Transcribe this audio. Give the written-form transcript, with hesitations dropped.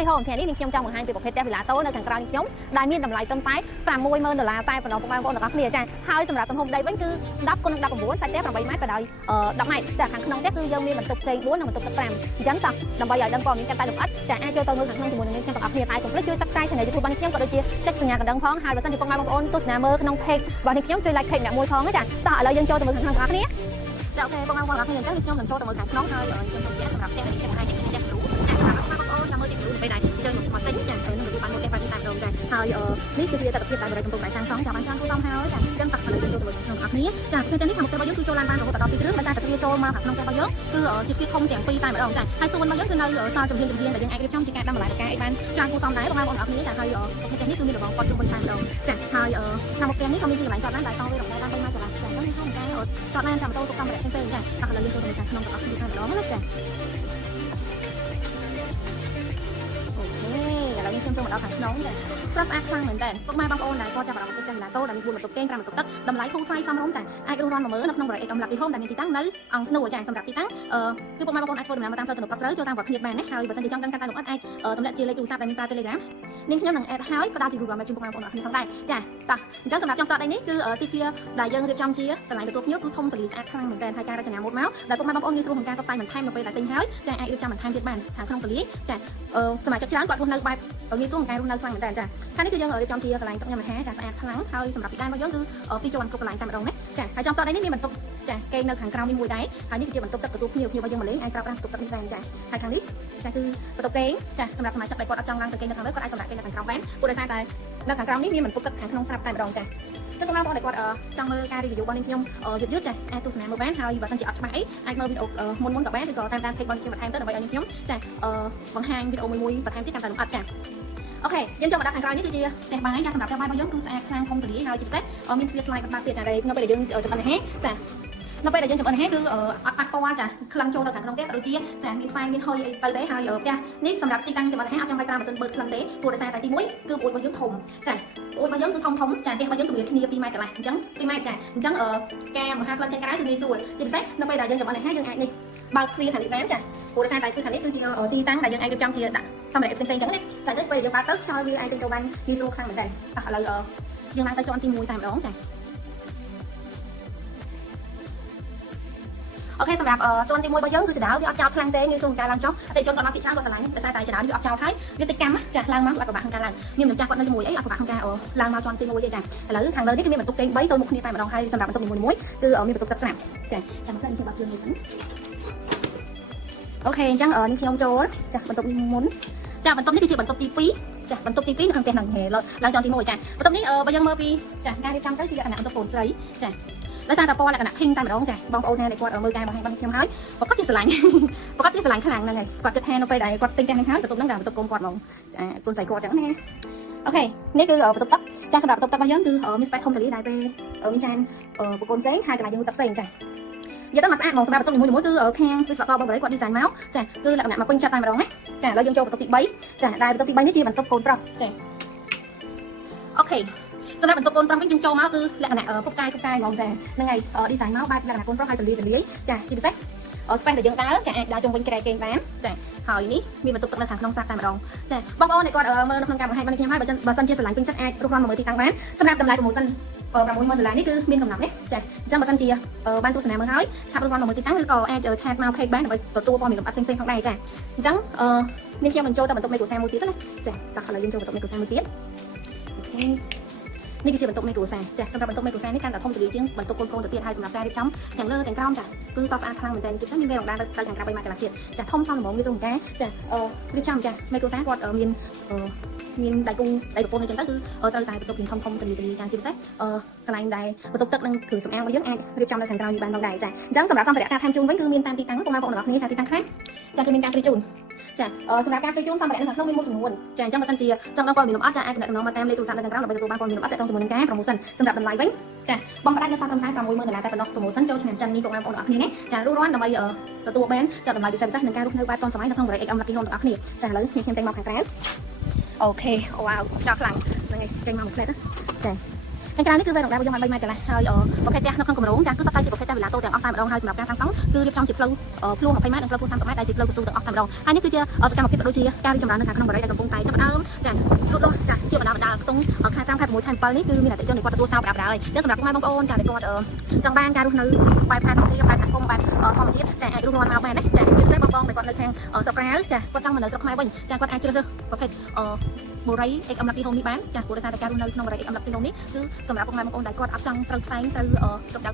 គេហោថ្ងៃនេះនាងខ្ញុំចង់បង្ហាញពីប្រភេទផ្ទះវិឡាតូនៅខាងក្រៅខ្ញុំដែលមានតម្លៃត្រឹមតែ$60000តែប៉ុណ្ណោះបងប្អូនទាំងអស់គ្នាចាហើយសម្រាប់ទំហំដីវិញគឺ10 x 19សាច់ផ្ទះ8ម៉ែត្រក៏ដោយ10ម៉ែត្រចាខាងក្នុងផ្ទះគឺយើងមានបន្ទប់ផ្សេង4និងបន្ទប់ទឹក5អញ្ចឹងតោះដើម្បីឲ្យដឹងព័ត៌មានកាន់តែលម្អិតចាអាចចូលទៅមើលខាងក្នុងជាមួយនឹងនាងខ្ញុំទាំងអស់គ្នាតែកុំភ្លេចជួយ Subscribe Channel YouTube របស់នាងខ្ញុំក៏ដូចជាចុចសញ្ញាកណ្ដឹងផងហើយបើសិនជាពុកម៉ែបងប្អូនទស្សនាមើលក្នុង Page របស់នាងខ្ញុំជួយ Like Page អ្នកមួយផងចាតោះឥឡូវយើងចូលទៅមើលខាងក្នុងបងប្អូនគ្នាចាអូខេបងប្អូនទាំងអស់គ្នាអញ្ចឹងខ្ញុំនឹងចូលទៅមើលខាងក្នុងហើយខ្ញុំសូមជម្រាបសម្រាប់ផ្ទះនេះខ្ញុំបង្ហាញពីផ្ទះគ្រូចាសម្រាប់បងប្អូនចាំមើលផ្ទះគ្រូពេលដែលយើងមកទិញចានឹងទទួលបានផ្ទះបែបនេះតែម្ដងចាហើយនេះគឺជាទស្សនវិជ្ជាដែលកំពុងតែសាងសង់ចាំបានចាំគូសំហើយចាអញ្ចឹងតោះឥឡូវយើងចូលទៅមើលខាងក្នុងបងប្អូនគ្នាចាផ្ទះនេះខាងមុខផ្ទះរបស់យើងគឺចូលឡានបានរហូតដល់2គ្រឿងដោយសារតែវាចូលមកខាងក្នុងផ្ទះរបស់យើងគឺជាទ្វារធំទាំងពីរតែម្ដងចាហើយសួនរបស់យើងគឺនៅសល់ជំហានដែលយើងអាចរៀបចំជាការដាំបន្លែផ្កាឲ្យបានច្រើនគូសំដែរបងប្អូនទាំងអស់គ្នាចាហើយផ្ទះនេះគឺមានរបងគាត់ជុំវិញតែម្ដងចាហើយខាងមុខផ្ទះនេះក៏មានជាកន្លែងចតឡានដែលតវេរំលែកបាន3ម៉ែត្រកន្លះចាអញ្ចឹងមានសួនការចតឡានចាំម៉ូតូទុកសម្ភារៈផ្សេងៗចាតោះឥឡូវយើងចូលទៅខាងក្នុងទាំងអស់គ្នាតែម្ដងណាចាខ្ញុំចូលមកដល់ខាងក្នុងចាស្រស់ស្អាតខ្លាំងមែនតើពុកម៉ែបងប្អូនដែលគាត់ចាប់អារម្មណ៍ពីផ្ទះវិឡាតូដែលមាន4បន្ទប់គេង5បន្ទប់ទឹកតម្លៃធូរថ្លៃសមរម្យចាអាចរស់រានមកមើលនៅក្នុងបរិយាកាសអំឡាក់ពីហូមដែលមានទីតាំងនៅអង្គស្នូចាសម្រាប់ទីតាំងគឺពុកម៉ែបងប្អូនអាចធ្វើដំណើរមកតាមផ្លូវទំនើបកស្រូវចូលតាមវត្តភ្នៀបបានណាហើយបើសិនជាចង់ដឹងកាន់តែលម្អិតអាចទម្លាក់ជាលេខទូរស័ព្ទដែលមានប្រើ Telegram នាងខ្ញុំនឹង add ហើយផ្ដល់ជា Google Map ជូនពុកម៉ែបងប្អូនគ្នាផងដែរចាតោះអញ្ចឹងសម្រាប់ចំតតនេះគឺទីធ្លាដែលយើងរៀបចំជាកន្លែងទទួលភ្ញៀវគឺធំទូលាយស្អាតខ្លាំងមែនតើហើយការរចនាម៉ូដមកដែលពុកម៉ែបងប្អូនងាយស្រួលក្នុងការតុបតែងបន្ថែមនៅពេលដែលទិញហើយចាអាចរៀបចំបន្ថែមទៀតបានខាងក្នុងទូលាយចាសមាជិកច្រើនគាត់រស់នៅបែបងាយស្រួលក្នុងការរស់នៅខ្លាំងមែនតើចាខាងនេះគឺយើងរៀបចំជាកន្លែងតុញ៉ាំអាហារចាស្អាតខ្លាំងហើយសម្រាប់ពីដែនរបស់យើងគឺពីរជាន់គ្រប់កន្លែងតែម្ដងណាចាហើយចំតនេះមានបន្ទប់ចាគេនៅខាងក្រោមនេះមួយដែរហើយនេះគឺជាបន្ទប់ទឹកទទួលភ្ញៀវរបស់យើងមកលេងអាចប្រើប្រាស់បន្ទប់ទឹកនេះដែរចាហើយខាងនេះចាគឺបន្ទប់គេងចាសម្រាប់សមាជិកដែលគាត់អត់ចង់ឡើងទៅគេងនៅខាងលើគាត់អាចសម្រាប់គេងនៅខាងក្រោមបានព្រោះដោយសារតែនៅខាងក្រោមនេះមានបន្ទប់ទឹកខាងក្នុងស្រាប់តែម្ដងចាចឹងបងប្អូនដែលគាត់ចង់មើលការ review របស់នាងខ្ញុំយឺតៗចាអាចទស្សនាមើលបានហើយបើសិនជាអត់ច្បាស់អីអាចមើលវីដេអូមុនក៏បានឬក៏តាម page របស់ខ្ញុំបន្ថែមទៅដើម្បីឲ្យនាងខ្ញុំចាបង្ហាញវីដេអូមួយបន្ថែមទៀតកាន់តែលម្អិតចាអូខេយើងចូលមកដល់ខាងក្រោយនេះគឺជាផ្ទះបាយចាសម្រាប់ផ្ទះបាយរបស់យើងគឺស្អាតខ្លាំងធំទូលាយហើយជាពិសេសមានទ្វារ slide បាត់ទៀតចាដែលនៅពេលដែលយើងចម្អិនអាហារចានៅពេលដែលយើងចម្អិនអាហារគឺអត់ប៉ះពាល់ចាក្លិនចូលទៅខាងក្នុងផ្ទះក៏ដូចជាចាមានផ្សែងមានហុយអីទៅទេហើយផ្ទះនេះសម្រាប់ទីតាំងចម្អិនអាហារអត់ចាំបាច់ប្រើម៉ាស៊ីនបឺតក្លិនទេព្រោះដោយសារតែទី1គឺប្រួយរបស់យើងធំចាប្រួយរបស់យើងគឺធំចាផ្ទះរបស់យើងទម្លាតគ្នា2ម៉ែត្រកន្លះអញ្ចឹង2ម៉ែត្រចាអញ្ចឹងការបង្ហាក្លិនចេញក្រៅគឺងាយស្រួលជាពិសេសនៅពេលដែលយើងចម្អិនអាហារយើងអាចនេះបើកទ្វារខាងនេះបានចាព្រោះដោយសារតែទ្វារខាងនេះគឺជាទីតាំងដែលយើងអាចរៀបចំជាដាក់សម្រាប់ផ្សេងៗអញ្ចឹងណាចាអញ្ចឹងពេលយើងបើកទៅខ្យល់វាអាចចូលបានងាយស្រួលខ្លាំងមែនតើឥឡូវយើងឡើងទៅជាន់ទី1តែម្ដងចាអូខេសម្រាប់ជាន់ទី1របស់យើងគឺចដៅវាអត់ចោលខ្លាំងទេងាយស្រួលក្នុងការឡើងចុះអតិថិជនគាត់មកពីច្រើនគាត់ស្រឡាញ់ដោយសារតែចដៅវាអត់ចោលហើយវាតិចកម្មចាឡើងមកគឺអត់ពិបាកក្នុងការឡើងមានម្ចាស់គាត់នៅជាមួយអីអត់ពិបាកក្នុងការឡើងមកជាន់ទី1ទេចាឥឡូវខាងលើនេះគឺមានបន្ទប់គេង3ទល់មុខគ្នាតែម្ដងហើយសម្រាប់បន្ទប់នីមួយៗគឺមានបន្ទប់ទឹកស្រាប់ចាចាំមកខ្ញុំបើកភ្លើងមួយសិនអូខេអញ្ចឹងនេះខ្ញុំចូលចាបន្ទប់នេះមុនចាបន្ទប់នេះគឺជាបន្ទប់ទី2ចាបន្ទប់ទី2នៅក្នុងផ្ទះហ្នឹងឡើងជាន់ទី1ចាបន្ទប់នេះបើយើងមើលពីចាការរៀបចំទៅជាលក្ខណៈបន្ទប់កូនស្រីចាដោយសារតែពណ៌លក្ខណៈ pink តែម្ដងចាបងប្អូនណាដែលគាត់មើលការបង្ហាញរបស់ខ្ញុំហើយប្រកាសជាស្រឡាញ់ប្រកាសជាស្រឡាញ់ខ្លាំងហ្នឹងហើយគាត់គិតថានៅពេលដែលគាត់ទិញផ្ទះនេះហើយបន្ទប់ហ្នឹងដល់បន្ទប់កូនគាត់ហ្មងចាកូនស្រីគាត់អញ្ចឹងណាអូខេនេះគឺបន្ទប់ទឹកចាសម្រាប់បន្ទប់ទឹករបស់យើងគឺមាន space ធំទូលាយដែរពេលមានចានបកូនផ្សេងហើយកន្លែងយើងទឹកផ្សេងចានិយាយទៅមកស្អាតហ្មងសម្រាប់បន្ទប់នីមួយៗគឺខាងវិស្វករបងបរិយគាត់ design មកចាគឺលក្ខណៈមកពេញចិត្តតែម្ដងណាចាឥឡូវយើងចូលបន្ទប់ទី3ចាដែលបន្ទប់ទី3នេះជាបន្ទប់កូនប្រុសចាអូខេសម្រាប់បន្ទប់កូនប្រុសវិញយើងចូលមកគឺលក្ខណៈពុកកាយហ្មងចាហ្នឹងហើយ design មកបែបលក្ខណៈកូនប្រុសហើយទូលាយចាជាពិសេស space ដែលយើងដើរចាអាចដើរជុំវិញក្រែគេងបានចាហើយនេះមានបន្ទប់ទឹកនៅខាងក្នុងស្រាប់តែម្ដងចាបងប្អូនដែលគាត់មើលនៅក្នុងការបង្ហាញរបស់ខ្ញុំហើយបើសិនជាស្រឡាញ់ពេញចិត្តអាចរស់រានមកមើលទីតាំងបានសម្រាប់តម្លៃ promotion $60000នេះគឺមានកំណត់នេះចាអញ្ចឹងបើសិនជាបានទស្សនាមើលហើយឆាប់រស់រានមកមើលទីតាំងឬក៏អាចឆាតមក page បានដើម្បីទទួលព័ត៌មានលម្អិតផ្សេងៗផងដែរចាអញ្ចឹងនាងខ្ញុំនឹងចូលទៅបន្ទប់មេកូសាមួយទៀតណាចាតោះឥឡូវយើងចូលបន្ទប់មេកូសាមួយទៀតអូខេនេះគឺជាបន្ទប់មេកូសាចាសម្រាប់បន្ទប់មេកូសានេះកាន់តែធំទូលាយជាងបន្ទប់កូនទៅទៀតហើយសម្រាប់ការរៀបចំទាំងលើទាំងក្រោមចាគឺស្អាតខ្លាំងមែនទែនជាពិសេសមានវេរំដានទៅខាងក្រៅ3ម៉ែត្រកន្លះទៀតចាធំសមល្មមងាយស្រួលក្នុងការចារៀបចំចាមេកូសាគាត់មានដៃគូដៃប្រពន្ធអញ្ចឹងទៅគឺត្រូវតែបន្ទប់ធំទូលាយចាជាពិសេសកន្លែងដែលបន្ទប់ទឹកនិងគ្រឿងសម្អាងរបស់យើងអាចរៀបចំនៅខាងក្រៅនេះបានផងដែរចាអញ្ចឹងសម្រាប់សម្ភារៈការថែមជូនវិញគឺមានតាមទីតាំងបងប្អូនទាំងអស់គ្នាចាទីតាំងខ្លះចាគឺមានការព្រីជូនចាសម្រាប់ការព្រីជូនសម្ភារៈនៅខាងក្នុងមានមួយចំនួនចាអញ្ចឹងបើសិនជាចង់ដឹងព័ត៌មានលម្អិតចាអាចទំនាក់ទំនងមកតាមលេខទូរស័ព្ទនៅខាងក្រៅដើម្បីទទួលបានព័ត៌មានលម្អិតទាក់ទងជាមួយនឹងការ promotion សម្រាប់តម្លៃវិញចាបងផ្ដាច់នៅសល់ត្រឹមតែ$60000តែប៉ុណ្ណោះ promotion ចូលឆ្នាំចិននេះបងប្អូនទាំងអស់គ្នាណាចារស់រានដើម្បីទទួលបានចាតម្លៃពិសេសនឹងការរស់នៅបែបទាន់សម័យនៅក្នុងបរិយាកាសអំឡាក់ទីហូមទាំងអស់គ្នាចាឥឡូវខ្ញុំចេញមកខាងក្រៅអូខេវ៉ាវចោលខ្លាំងហ្នឹងហើយចេញមកមួយផ្លែទៅចា ខាងក្រៅនេះគឺវែងរំដៅយើងបាន3ម៉ែត្រកន្លះហើយប្រភេទផ្ទះនៅក្នុងគម្រោងចាគឺសុទ្ធតែជាប្រភេទផ្ទះវិឡាតូទាំងអស់តែម្ដងហើយសម្រាប់ការសាងសង់គឺរៀបចំជាផ្លូវភ្លួង20ម៉ែត្រនិងផ្លូវភ្លួង30ម៉ែត្រដែលជាផ្លូវកស៊ូទាំងអស់តែម្ដងហើយនេះគឺជាសកម្មភាពក៏ដូចជាការរីកចម្រើននៅខាងក្នុងបរិយាដែលកំពុងតែចាប់ផ្ដើមចាលូតលាស់ចាជាបណ្ដាខ្ទង់ខែ5ខែ6ខែ7នេះគឺមានអតិថិជនដែលគាត់ទទួលស្នើបណ្ដាហើយចឹងសម្រាប់ពុកម៉ែបងប្អូនចាដែលគាត់ចង់បានការរស់នៅបែបផាសុកភាពបែបសហគមន៍បែបធម្មជាតិចាអាចរស់រាន់មកបានណាចាជាពិសេសបងដែលគាត់នៅខាងស្រុកក្រៅចាគាត់ចង់មកនៅស្រុកខ្មែរវិញចាគាត់អាចជ្រើសរើសប្រភេទបូរី XM Lucky Home នេះបានចាព្រោះដោយសារតែការរស់នៅក្នុងបូរី XM Lucky Home នេះគឺសម្រាប់ពុកម៉ែបងប្អូនដែលគាត់អត់ចង់ត្រូវផ្សែងទៅកម្ដៅ